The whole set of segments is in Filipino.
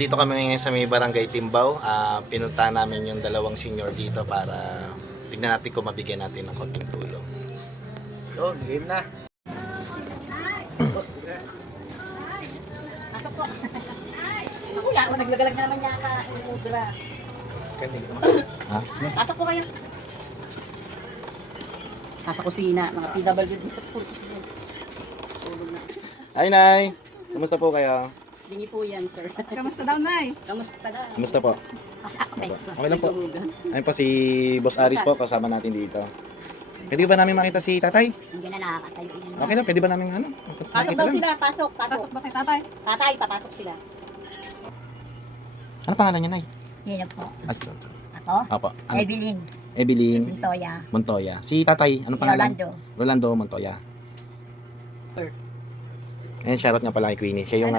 Dito kami ngayon sa may barangay Timbaw. Pinunta namin yung dalawang senior dito para tignan natin kung mabigyan natin ng konting tulong. So, game na. Pasok po. Wala, naglagalag na naman niya ka udra. Ha? Pasok po kayo. Nasa kusina, mga PW dito po. Tulog na. Hi, Nay! Kumusta po kayo? Dingi po yan, sir. Kamusta daw, Nay? Kamusta na? Kumusta po? Okay. Okay lang po. Ayun po si Boss Aris po, kasama natin dito. Pwede ba namin makita si tatay? Hindi na nakakatayo yan. Okay lang, pwede ba namin ano? Pasok Makita daw lang. sila, pasok. Pasok ba kay tatay? Tatay, papasok sila. Ano pangalan niya, Nay? Sino po? Ako? Apo. Ano? Evelyn Evelyn Montoya. Montoya. Si tatay, ano pangalan? Rolando. Rolando Montoya. Ayan, shoutout nga pala kay Queenie. Siya yung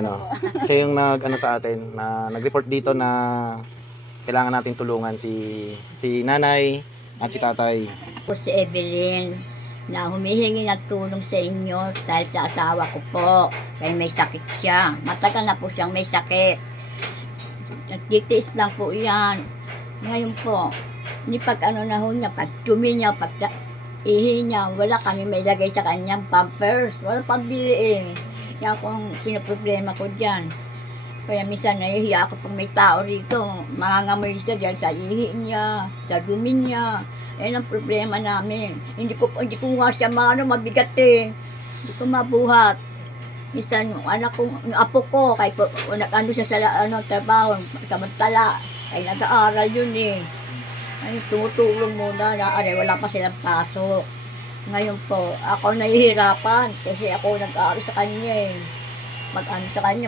siya yung nag-ano sa atin, na nag-report dito na kailangan natin tulungan si nanay at si tatay. Po si Evelyn na humihingi ng tulong sa inyo dahil sa asawa ko po. Kaya may sakit siya. Matagal na po siyang may sakit. Nagtitiis lang po yan. Ngayon po, hindi pag ano na ho niya, pag dumi niya, pag ihi niya, wala kami may lagay sa kanyang pampers. Wala pambili eh. Kaya kung pinaproblema ko dyan. Kaya minsan nahihiya ako pag may tao rito. Mangangamoy siya dyan sa ihi niya, sa dumi niya. Yan ang problema namin. Hindi ko nga siya mabigat eh. Hindi ko mabuhat. Minsan yung anak ko, yung apo ko, kahit po, ano siya sa trabaho, samantala, ay nag-aaral yun eh. Ay, tumutulong muna na, wala pa silang pasok. Ngayon po, ako nahihirapan kasi ako nag-aaral sa kanya eh. Mag-ano sa kanya,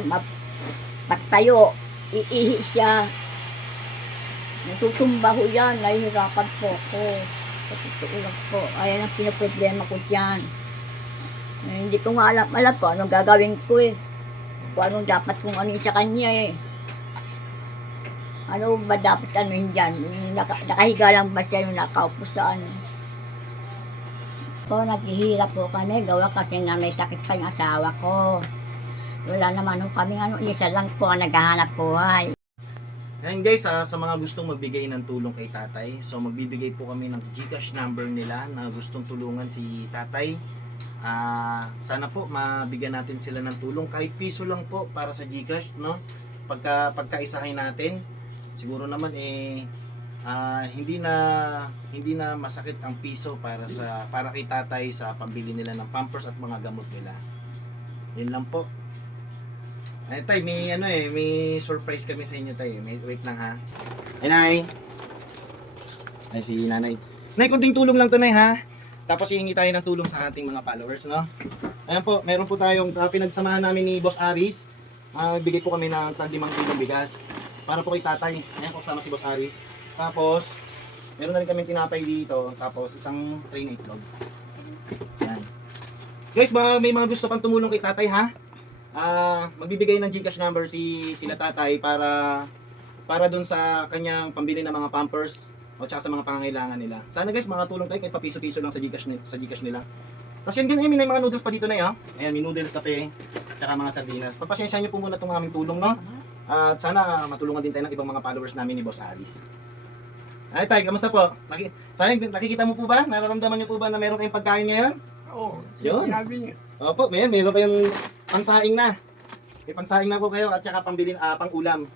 magtayo, iihi siya. Natutumba ho yan, nahihirapan po ako. Kasi lang po, ayan ang pinaproblema ko dyan. Hindi ko nga alam po anong gagawin ko eh. Kung anong dapat kong ano sa kanya eh. Ano ba dapat ano dyan? Nakahiga lang ba siya yung nakaupo sa ano? Po, naghihirap po kami. Gawa kasi na may sakit pa yung asawa ko. Wala naman ho kami isa lang po ang naghahanap buhay. Ayan guys, sa mga gustong magbigay ng tulong kay tatay, so magbibigay po kami ng GCash number nila na gustong tulungan si tatay. Sana po mabigyan natin sila ng tulong kahit piso lang po para sa GCash, no? Pagkaisahin natin, siguro naman hindi na masakit ang piso para kay tatay sa pambili nila ng pampers at mga gamot nila. Yun lang po. Ay tay, may surprise kami sa inyo tay. Wait lang ha. Ay nay. Ay si nanay. Nay, konting tulong lang to nay ha. Tapos hihingi tayo ng tulong sa ating mga followers, no? Ayan po, meron po tayong pinagsamahan namin ni Boss Aris. Bigay po kami ng tag 5 kilong bigas para po kay tatay. Ayan po, kasama si Boss Aris. Tapos meron na rin kami tinapay dito. Tapos isang tray na itlog. Ayan. Guys, may mga gusto pang tumulong kay tatay ha. Magbibigay ng GCash number sila tatay para dun sa kanyang pambili ng mga pampers o tsaka sa mga pangangailangan nila. Sana guys, mga tulong tayo kahit papiso-piso lang sa GCash nila. Tapos yan ganun, may mga noodles pa dito na yun. Ayan, may noodles, kape, tsaka mga sardinas. Pagpasensya nyo po muna itong aming tulong, no? At sana matulungan din tayo ng ibang mga followers namin ni Boss Aris. Ay tay, kamusta po? Nakikita mo po ba? Nararamdaman nyo po ba na meron kayong pagkain ngayon? Oo. Yun. Sinabi niya. Opo, meron kayong pangsaing na. May pangsaing na po kayo at saka pang ulam.